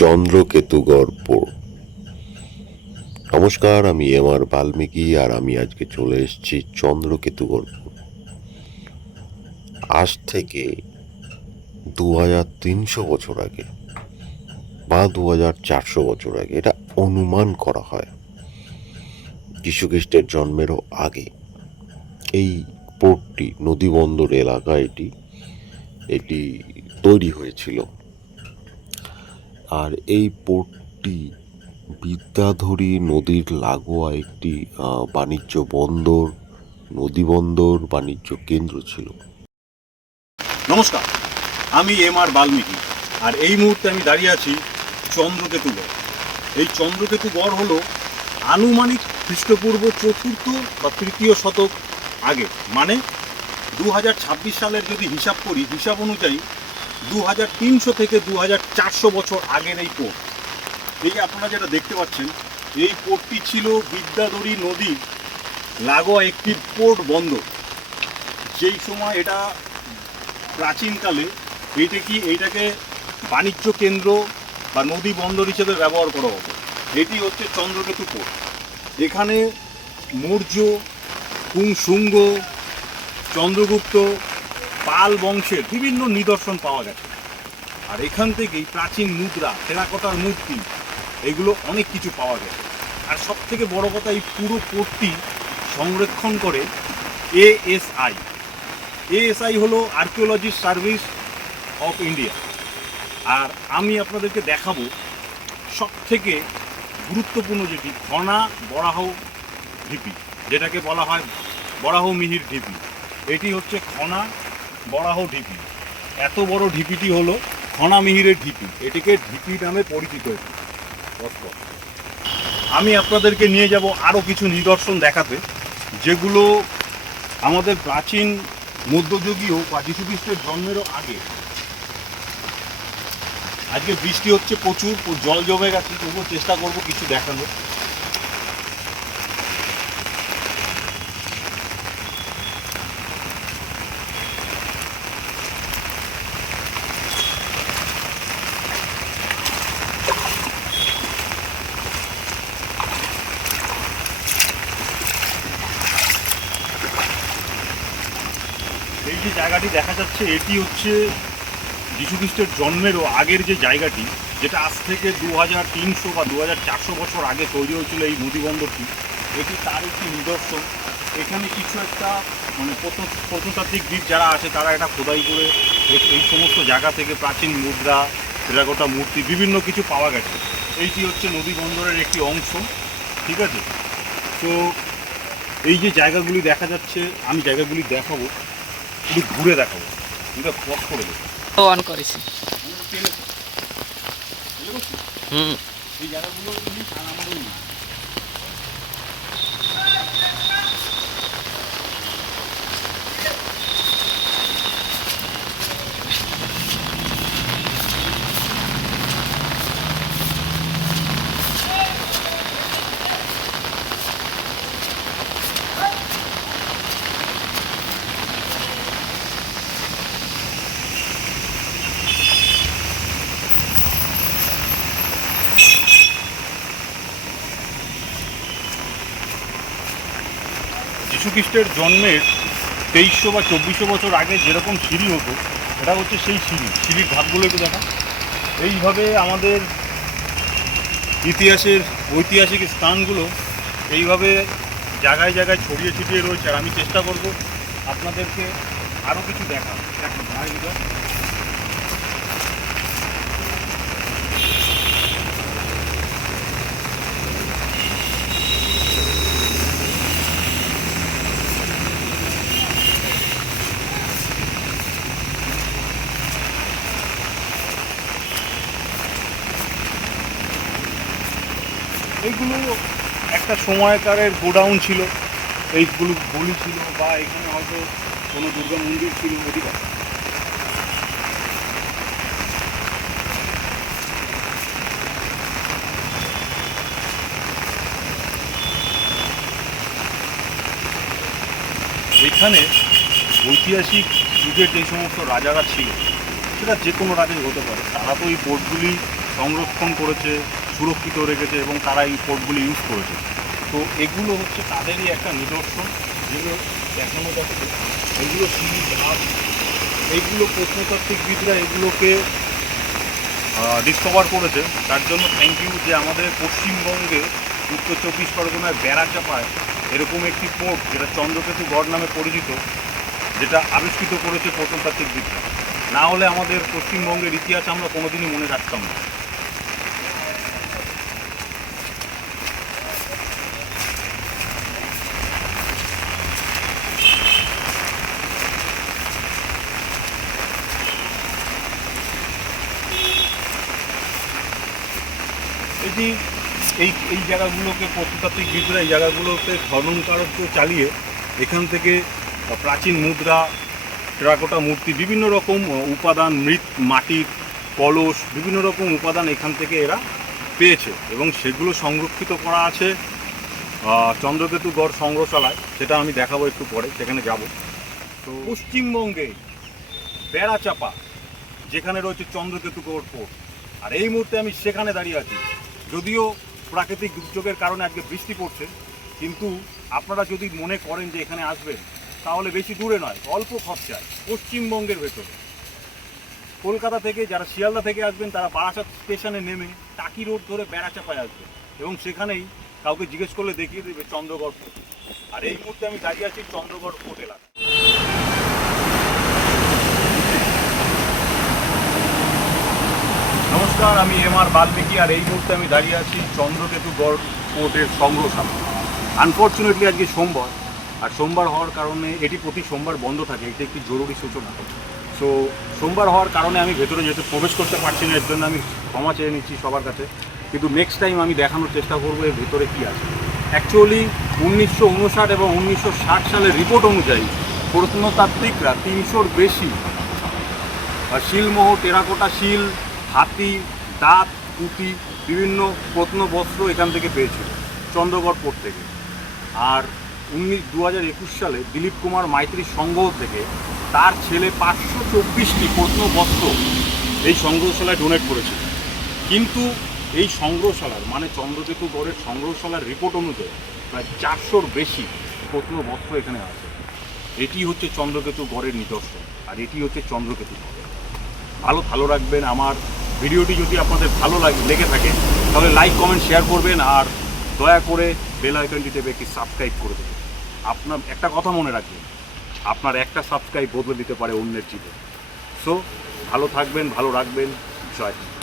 Chandraketugarh port. নমস্কার, আমি M R. Valmiki, আর আমি আজকে চলে এসেছি চন্দ্রকেতুগড় পোর্ট। আজ থেকে 2300 বছর আগে বা 2400 বছর আগে, এটা অনুমান করা হয় যীশুখ্রিস্টের জন্মেরও আগে এই পোর্টটি, নদীবন্দর এলাকা এটি এটি তৈরি হয়েছিল। আর এই পোর্টটি বিদ্যাধরী নদীর লাগোয়া একটি বাণিজ্য বন্দর, নদী বন্দর, বাণিজ্য কেন্দ্র ছিল। নমস্কার, আমি এম.আর. বাল্মীকি, আর এই মুহূর্তে আমি দাঁড়িয়ে আছি চন্দ্রকেতুগড়। এই চন্দ্রকেতুগড় হলো আনুমানিক খ্রিস্টপূর্ব 4th বা 3য় শতক আগে, মানে 2026 সালের যদি হিসাব করি, হিসাব অনুযায়ী 2300 থেকে 2400 বছর আগের এই পোর্ট। এই যে আপনারা যেটা দেখতে পাচ্ছেন, এই পোর্টটি ছিল বিদ্যাধরী নদীর লাগোয়া একটি পোর্ট বন্দর। যেই সময় এটা প্রাচীনকালে এইটাকে বাণিজ্য কেন্দ্র বা নদী বন্দর হিসেবে ব্যবহার করা হতো। এটি হচ্ছে চন্দ্রকেতু পোর্ট। এখানে মৌর্য, শুঙ্গ, চন্দ্রগুপ্ত, পাল বংশের বিভিন্ন নিদর্শন পাওয়া গেছে। আর এখান থেকেই প্রাচীন মুদ্রা, টেরাকোটার মূর্তি, এগুলো অনেক কিছু পাওয়া গেছে। আর সব থেকে বড় কথা, এই পুরো পোর্টটি সংরক্ষণ করে এএসআই। এএসআই হলো আর্কিওলজিস্ট সার্ভিস অফ ইন্ডিয়া। আর আমি আপনাদেরকে দেখাবো সব থেকে গুরুত্বপূর্ণ যেটি, ঘনা বরাহ ঢিপি, যেটাকে বলা হয় বরাহ মিহির ঢিপি। এটি হচ্ছে ঘনা বরাহ ঢিপি। এত বড় ঢিপিটি হলো ঘনা মিহিরের ঢিপি। এটিকে ঢিপি নামে পরিচিত। আমি আপনাদেরকে নিয়ে যাব আরও কিছু নিদর্শন দেখাতে, যেগুলো আমাদের প্রাচীন মধ্যযুগীয় বা যীশুখ্রিস্টের জন্মেরও আগে। আজকে বৃষ্টি হচ্ছে, প্রচুর জল জমে গেছে, তবুও চেষ্টা করব কিছু দেখানোর। এই যে জায়গাটি দেখা যাচ্ছে, এটি হচ্ছে যীশুখ্রিস্টের জন্মেরও আগের যে জায়গাটি, যেটা আজ থেকে 2300 বা 2400 বছর আগে তৈরি হয়েছিল এই নদীবন্দরটি। এটি তার একটি নিদর্শন। এখানে কিছু একটা মানে প্রত্নতাত্ত্বিকবিদ যারা আছে, তারা এটা খোদাই করে এই সমস্ত জায়গা থেকে প্রাচীন মুদ্রা, টেরাকোটা মূর্তি, বিভিন্ন কিছু পাওয়া গেছে। এইটি হচ্ছে নদীবন্দরের একটি অংশ, ঠিক আছে? তো এই যে জায়গাগুলি দেখা যাচ্ছে, আমি জায়গাগুলি দেখাবো, একটু ঘুরে দেখাবো, এটা পথ করে দেবো। অন করেছি। এই জায়গাগুলো আমারও নেই। যীশুখ্রিস্টের জন্মের 2300 বা 2400 বছর আগে যেরকম সিঁড়ি হতো, এটা হচ্ছে সেই সিঁড়ির ধাপগুলো একটু দেখা। এইভাবে আমাদের ইতিহাসের ঐতিহাসিক স্থানগুলো এইভাবে জায়গায় জায়গায় ছড়িয়ে ছিটিয়ে রয়েছে। আর আমি চেষ্টা করব আপনাদেরকে আরও কিছু দেখা। এইগুলো একটা সময়কারের গোডাউন ছিল, এইগুলো গলি ছিল, বা এখানে হয়তো কোনো দুর্গা মন্দির ছিল, এদিকে। এইখানে ঐতিহাসিক যুগের যে সমস্ত রাজারা ছিল, সেটা যে কোনো রাজাই হতে পারে, তারা তো এই পোর্টগুলি সংরক্ষণ করেছে, সুরক্ষিত রেখেছে এবং তারা এই পোর্টগুলি ইউজ করেছে। তো এগুলো হচ্ছে তাদেরই একটা নিদর্শন, যেগুলো দেখানো যাচ্ছে। এগুলো সিঁড়ি ধাপ, এইগুলো প্রত্নতাত্ত্বিকবিদরা এগুলোকে ডিসকভার করেছে। তার জন্য থ্যাংক ইউ যে আমাদের পশ্চিমবঙ্গে উত্তর 24 পরগনায় বেড়াচাপায় এরকম একটি পোর্ট, যেটা চন্দ্রকেতু গড় নামে পরিচিত, যেটা আবিষ্কৃত করেছে প্রত্নতাত্ত্বিকবিদরা। না হলে আমাদের পশ্চিমবঙ্গের ইতিহাস আমরা কোনোদিনই মনে রাখতাম না। এটি এই জায়গাগুলোকে প্রত্নতাত্ত্বিকবিদরা এই জায়গাগুলোতে খনন কার্য চালিয়ে এখান থেকে প্রাচীন মুদ্রা, টেরাকোটা মূর্তি, বিভিন্ন রকম উপাদান, মৃৎ, মাটির কলস, বিভিন্ন রকম উপাদান এখান থেকে এরা পেয়েছে এবং সেগুলো সংরক্ষিত করা আছে চন্দ্রকেতু গড় সংগ্রহশালায়। সেটা আমি দেখাবো একটু পরে, সেখানে যাব। তো পশ্চিমবঙ্গে বেড়াচাপা যেখানে রয়েছে চন্দ্রকেতু গড় পোর্ট, আর এই মুহূর্তে আমি সেখানে দাঁড়িয়ে আছি। যদিও প্রাকৃতিক দুর্যোগের কারণে আজকে বৃষ্টি পড়ছে, কিন্তু আপনারা যদি মনে করেন যে এখানে আসবেন, তাহলে বেশি দূরে নয়, অল্প খরচায় পশ্চিমবঙ্গের ভেতরে। কলকাতা থেকে যারা শিয়ালদা থেকে আসবেন তারা বারাসাত স্টেশনে নেমে টাকি রোড ধরে বেড়াচাপায় আসবেন এবং সেখানেই কাউকে জিজ্ঞেস করলে দেখিয়ে দেবে চন্দ্রগড় পোর্ট। আর এই মুহূর্তে আমি দাঁড়িয়ে আছি চন্দ্রগড় পোর্ট এলাকা। নমস্কার, আমি এম.আর. বাল্মীকি, আর এই মুহূর্তে আমি দাঁড়িয়ে আছি চন্দ্রকেতু গড় পোর্টের সংগ্রহশালা। আনফর্চুনেটলি আজকে সোমবার, আর সোমবার হওয়ার কারণে এটি প্রতি সোমবার বন্ধ থাকে, এটি একটি জরুরি সূচনা। সো সোমবার হওয়ার কারণে আমি ভেতরে যেতে প্রবেশ করতে পারছি না, এর জন্য আমি ক্ষমা চেয়ে নিচ্ছি সবার কাছে। কিন্তু নেক্সট টাইম আমি দেখানোর চেষ্টা করবো এর ভেতরে কী আছে। অ্যাকচুয়ালি 1959 এবং 1960 সালের রিপোর্ট অনুযায়ী প্রত্নতাত্ত্বিকরা 300-র বেশি শিলমোহর, টেরাকোটা শিল, হাতি, দাঁত, পুঁতি, বিভিন্ন প্রত্নবস্ত্র এখান থেকে পেয়েছিল চন্দ্রগড় পোর্ট থেকে। আর 2021 সালে দিলীপ কুমার মাইত্রীর সংগ্রহ থেকে তার ছেলে 524টি প্রত্নবস্ত্র এই সংগ্রহশালায় ডোনেট করেছিল। কিন্তু এই সংগ্রহশালার মানে চন্দ্রকেতু গড়ের সংগ্রহশালার রিপোর্ট অনুযায়ী প্রায় 400-র বেশি প্রত্নবস্ত্র এখানে আছে। এটি হচ্ছে চন্দ্রকেতু গড়ের নিদর্শন, আর এটি হচ্ছে চন্দ্রকেতু গড়। ভালো রাখবেন। আমার ভিডিওটি যদি আপনাদের ভালো লেগে থাকে তাহলে লাইক, কমেন্ট, শেয়ার করবেন, আর দয়া করে বেল আইকনটি টেপে একটি সাবস্ক্রাইব করে দেবেন। আপনার একটা কথা মনে রাখবেন, আপনার একটা সাবস্ক্রাইব বদলে দিতে পারে অন্যের জীবন। সো ভালো থাকবেন, ভালো রাখবেন। জয় হিন্দ।